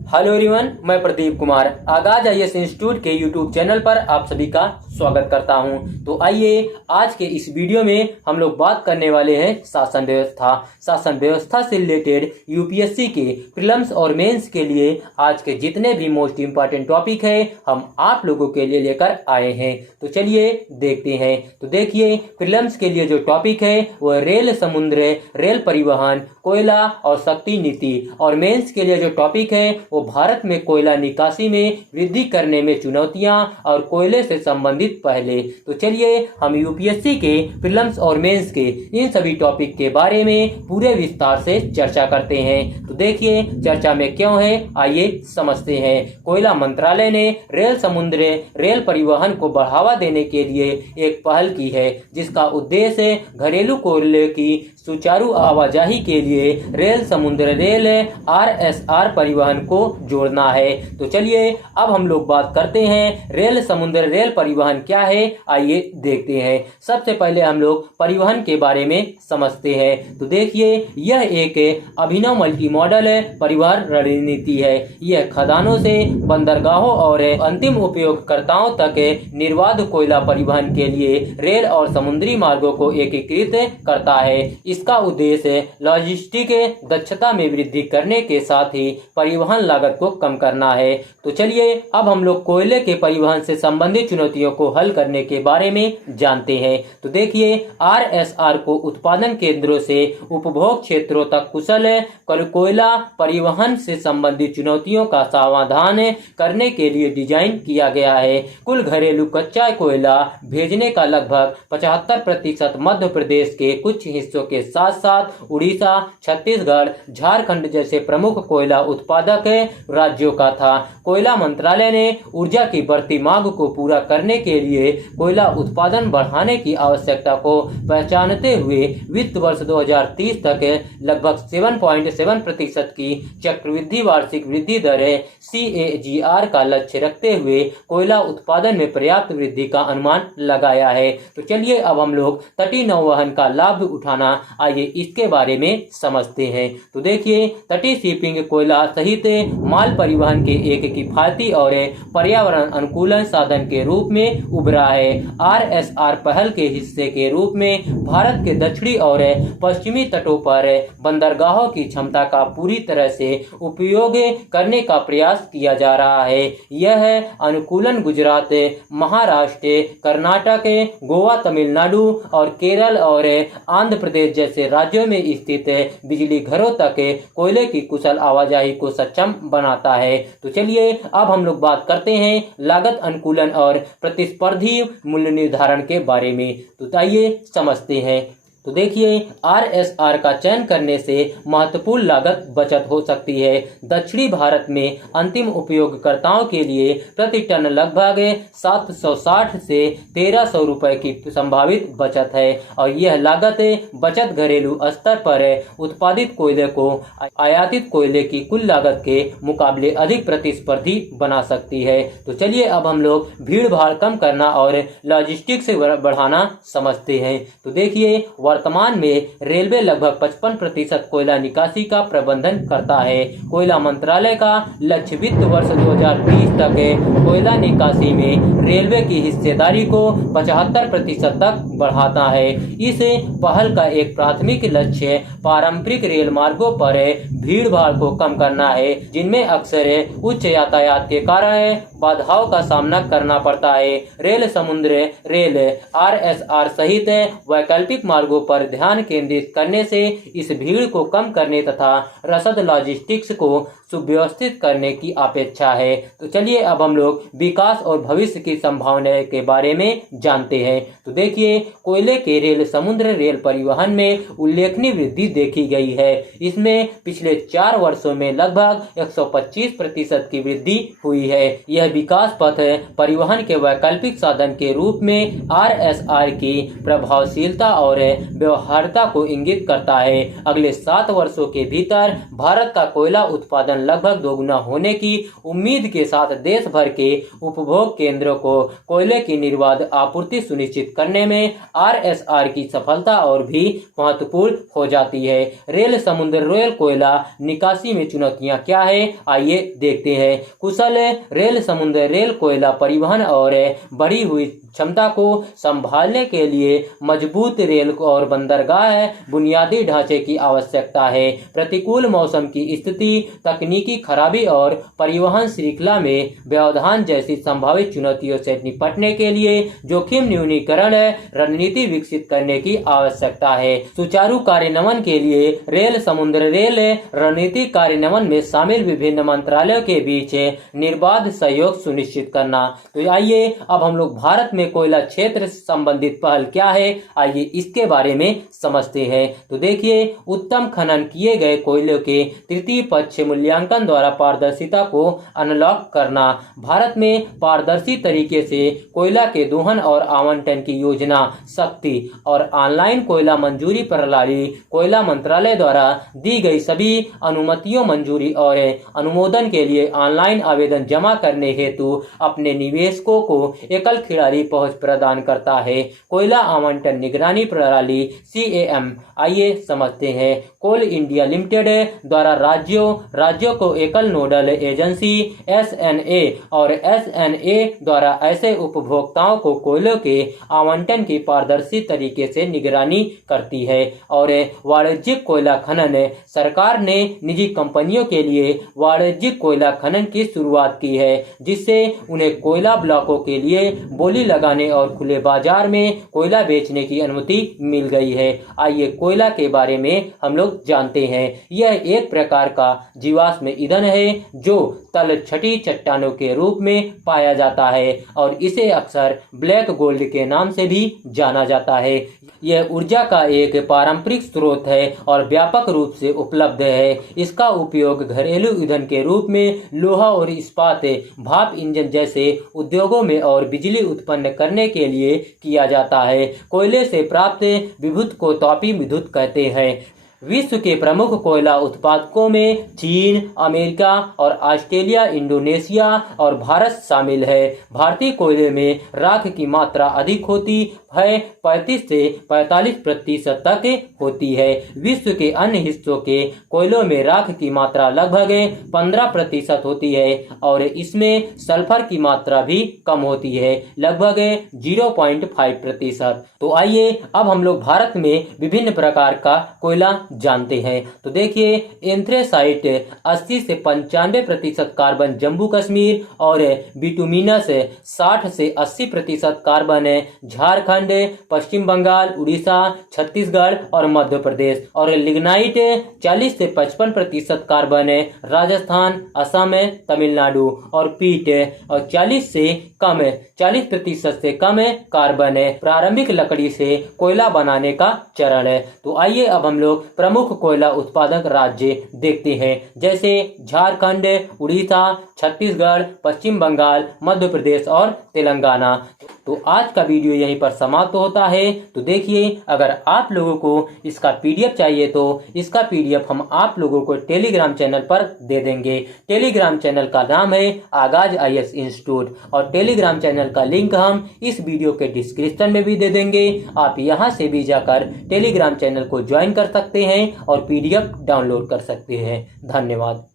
Hello everyone, मैं प्रदीप कुमार आगाज IAS institute के यूट्यूब चैनल पर आप सभी का स्वागत करता हूं। तो आइए आज के इस वीडियो में हम लोग बात करने वाले हैं शासन व्यवस्था से रिलेटेड यूपीएससी के प्रीलिम्स और मेंस के लिए आज के जितने भी मोस्ट इम्पोर्टेंट टॉपिक है हम आप लोगों के लिए लेकर आए हैं। तो चलिए देखते हैं। तो देखिए, प्रीलिम्स के लिए जो टॉपिक है वह रेल, समुद्र, रेल परिवहन, कोयला और शक्ति नीति, और मेंस के लिए जो टॉपिक है वो भारत में कोयला निकासी में वृद्धि करने में चुनौतियां और कोयले से संबंधित पहले। तो चलिए हम यूपीएससी के प्रीलिम्स और मेंस के इन सभी टॉपिक के बारे में पूरे विस्तार से चर्चा करते हैं। तो देखिए चर्चा में क्यों है, आइए समझते हैं। कोयला मंत्रालय ने रेल, समुद्र, रेल परिवहन को बढ़ावा देने के लिए एक पहल की है जिसका उद्देश्य घरेलू कोयले की सुचारू आवाजाही के लिए रेल, समुद्र, रेल आरएसआर परिवहन को जोड़ना है। तो चलिए अब हम लोग बात करते हैं रेल, समुद्र, रेल परिवहन क्या है, आइए देखते हैं। सबसे पहले हम लोग परिवहन के बारे में समझते हैं। तो देखिए, यह एक अभिनव मल्टी मॉडल परिवहन रणनीति है। यह खदानों से बंदरगाहों और अंतिम उपयोगकर्ताओं तक निर्बाध कोयला परिवहन के लिए रेल और समुद्री मार्गों को एकीकृत करता है। इसका उद्देश्य लॉजिस्टिक दक्षता में वृद्धि करने के साथ ही परिवहन लागत को कम करना है। तो चलिए अब हम लोग कोयले के परिवहन से संबंधित चुनौतियों को हल करने के बारे में जानते हैं। तो देखिए, आरएसआर को उत्पादन केंद्रों से उपभोग क्षेत्रों तक कुशल कोयला परिवहन से संबंधित चुनौतियों का समाधान करने के लिए डिजाइन किया गया है। कुल घरेलू कच्चा कोयला भेजने का लगभग 75% मध्य प्रदेश के कुछ हिस्सों के साथ साथ उड़ीसा, छत्तीसगढ़, झारखंड जैसे प्रमुख कोयला उत्पादक राज्यों का था। कोयला मंत्रालय ने ऊर्जा की बढ़ती मांग को पूरा करने के लिए कोयला उत्पादन बढ़ाने की आवश्यकता को पहचानते हुए वित्त वर्ष 2030 तक लगभग 7.7% की चक्रवृद्धि वार्षिक वृद्धि दर CAGR का लक्ष्य रखते हुए कोयला उत्पादन में पर्याप्त वृद्धि का अनुमान लगाया है। तो चलिए अब हम लोग तटीय नौवहन का लाभ उठाना, आइए इसके बारे में समझते हैं। तो देखिए, तटीय शिपिंग कोयला सहित माल परिवहन के एक किफायती और पर्यावरण अनुकूलन साधन के रूप में उभरा है। आरएसआर पहल के हिस्से के रूप में भारत के दक्षिणी और पश्चिमी तटों पर बंदरगाहों की क्षमता का पूरी तरह से उपयोग करने का प्रयास किया जा रहा है। यह अनुकूलन गुजरात, महाराष्ट्र, कर्नाटक, गोवा, तमिलनाडु और केरल और आंध्र प्रदेश जैसे राज्यों में स्थित बिजली घरों तक कोयले की कुशल आवाजाही को सक्षम बनाता है। तो चलिए अब हम लोग बात करते हैं लागत अनुकूलन और प्रतिस्पर्धी मूल्य निर्धारण के बारे में। तो आइए समझते हैं। तो देखिए, आरएसआर का चयन करने से महत्वपूर्ण लागत बचत हो सकती है। दक्षिणी भारत में अंतिम उपयोगकर्ताओं के लिए प्रति टन लगभग 760 से 1300 रुपए की संभावित बचत है, और यह लागत बचत घरेलू स्तर पर उत्पादित कोयले को आयातित कोयले की कुल लागत के मुकाबले अधिक प्रतिस्पर्धी बना सकती है। तो चलिए अब हम लोग भीड़ भाड़ कम करना और लॉजिस्टिक्स बढ़ाना समझते हैं। तो देखिए, वर्तमान में रेलवे लगभग 55% कोयला निकासी का प्रबंधन करता है। कोयला मंत्रालय का लक्ष्य वित्त वर्ष 2030 तक कोयला निकासी में रेलवे की हिस्सेदारी को 75% तक बढ़ाता है। इस पहल का एक प्राथमिक लक्ष्य पारंपरिक रेल मार्गों पर भीड़ भाड़ को कम करना है, जिनमें अक्सर उच्च यातायात के कारण बाधाओं का सामना करना पड़ता है। रेल, समुद्र, रेल आरएसआर सहित वैकल्पिक मार्गों पर ध्यान केंद्रित करने से इस भीड़ को कम करने तथा रसद लॉजिस्टिक्स को सुव्यवस्थित करने की अपेक्षा है। तो चलिए अब हम लोग विकास और भविष्य की संभावनाएं के बारे में जानते हैं। तो देखिए, कोयले के रेल, समुद्र, रेल परिवहन में उल्लेखनीय वृद्धि देखी गई है। इसमें पिछले 4 वर्षों में लगभग 125% की वृद्धि हुई है। यह विकास पथ परिवहन के वैकल्पिक साधन के रूप में आरएसआर की प्रभावशीलता और व्यवहार्यता को इंगित करता है। अगले 7 वर्षों के भीतर भारत का कोयला उत्पादन लगभग दोगुना होने की उम्मीद के साथ देश भर के उपभोग केंद्रों को कोयले की निर्बाध आपूर्ति सुनिश्चित करने में आरएसआर की सफलता और भी महत्वपूर्ण हो जाती है। रेल, समुद्र, रेल कोयला निकासी में चुनौतियां क्या है, आइए देखते हैं। कुशल रेल, समुद्र रेल, कोयला परिवहन और बढ़ी हुई क्षमता को संभालने के लिए मजबूत रेल और बंदरगाह बुनियादी ढांचे की आवश्यकता है। प्रतिकूल मौसम की स्थिति, तकनीकी खराबी और परिवहन श्रृंखला में व्यवधान जैसी संभावित चुनौतियों से निपटने के लिए जोखिम न्यूनीकरण रणनीति विकसित करने की आवश्यकता है। सुचारू कार्यान्वयन के लिए रेल, समुद्र रेल रणनीतिक कार्यान्वयन में शामिल विभिन्न मंत्रालयों के बीच निर्बाध सहयोग सुनिश्चित करना। तो आइए अब हम लोग भारत में कोयला क्षेत्र संबंधित पहल क्या है, आइए इसके बारे में समझते हैं। तो देखिए, उत्तम खनन किए गए कोयले के तृतीय पक्ष मूल्यांकन द्वारा पारदर्शिता को अनलॉक करना। भारत में पारदर्शी तरीके से कोयला के दोहन और आवंटन की योजना, शक्ति और ऑनलाइन कोयला मंजूरी प्रणाली, कोयला मंत्रालय द्वारा दी गई सभी अनुमतियों, मंजूरी और अनुमोदन के लिए ऑनलाइन आवेदन जमा करने हेतु अपने निवेशकों को एकल खिलाड़ी पहुंच प्रदान करता है। कोयला आवंटन निगरानी प्रणाली CAM, आइए समझते हैं। कोल इंडिया लिमिटेड द्वारा राज्यों को एकल नोडल एजेंसी SNA और SNA द्वारा ऐसे उपभोक्ताओं को कोयले के आवंटन की पारदर्शी तरीके से निगरानी करती है। और वाणिज्यिक कोयला खनन, सरकार ने निजी कंपनियों के लिए वाणिज्यिक कोयला खनन की शुरुआत की है, जिससे उन्हें कोयला ब्लॉकों के लिए बोली लगाने और खुले बाजार में कोयला बेचने की अनुमति मिल गई है। आइए कोयला के बारे में हम लोग जानते हैं। यह एक प्रकार का जीवाश्म ईंधन है जो तलछटी चट्टानों के रूप में पाया जाता है और इसे अक्सर ब्लैक गोल्ड के नाम से भी जाना जाता है। यह ऊर्जा का एक पारंपरिक स्रोत है और व्यापक रूप से उपलब्ध है। इसका उपयोग घरेलू ईंधन के रूप में लोहा और इस्पात, भाप इंजन जैसे उद्योगों में और बिजली उत्पन्न करने के लिए किया जाता है। कोयले से प्राप्त विद्युत को तापीय विद्युत कहते हैं। विश्व के प्रमुख कोयला उत्पादकों में चीन, अमेरिका और ऑस्ट्रेलिया, इंडोनेशिया और भारत शामिल है। भारतीय कोयले में राख की मात्रा अधिक होती है, 35 से 45% तक होती है। विश्व के अन्य हिस्सों के कोयलों में राख की मात्रा लगभग 15% होती है और इसमें सल्फर की मात्रा भी कम होती है, लगभग 0.5%। तो आइए अब हम लोग भारत में विभिन्न प्रकार का कोयला जानते हैं। तो देखिए, एंथ्रेसाइट 80 से 95% कार्बन जम्मू कश्मीर और बिटुमिनस 60 से 80% कार्बन झारखंड, पश्चिम बंगाल, उड़ीसा, छत्तीसगढ़ और मध्य प्रदेश, और लिग्नाइट 40 से 55% कार्बन राजस्थान, असम, तमिलनाडु, और पीट और 40% से कम कार्बन प्रारंभिक लकड़ी से कोयला बनाने का चरण है। तो आइए अब हम लोग प्रमुख कोयला उत्पादक राज्य देखते हैं, जैसे झारखंड, उड़ीसा, छत्तीसगढ़, पश्चिम बंगाल, मध्य प्रदेश और तेलंगाना। तो आज का वीडियो यहीं पर समाप्त होता है। तो देखिए, अगर आप लोगों को इसका PDF चाहिए तो इसका PDF हम आप लोगों को टेलीग्राम चैनल पर दे देंगे। टेलीग्राम चैनल का नाम है आगाज IAS इंस्टीट्यूट और टेलीग्राम चैनल का लिंक हम इस वीडियो के डिस्क्रिप्शन में भी दे देंगे। आप यहां से भी जाकर टेलीग्राम चैनल को ज्वाइन कर सकते हैं और PDF डाउनलोड कर सकते हैं। धन्यवाद।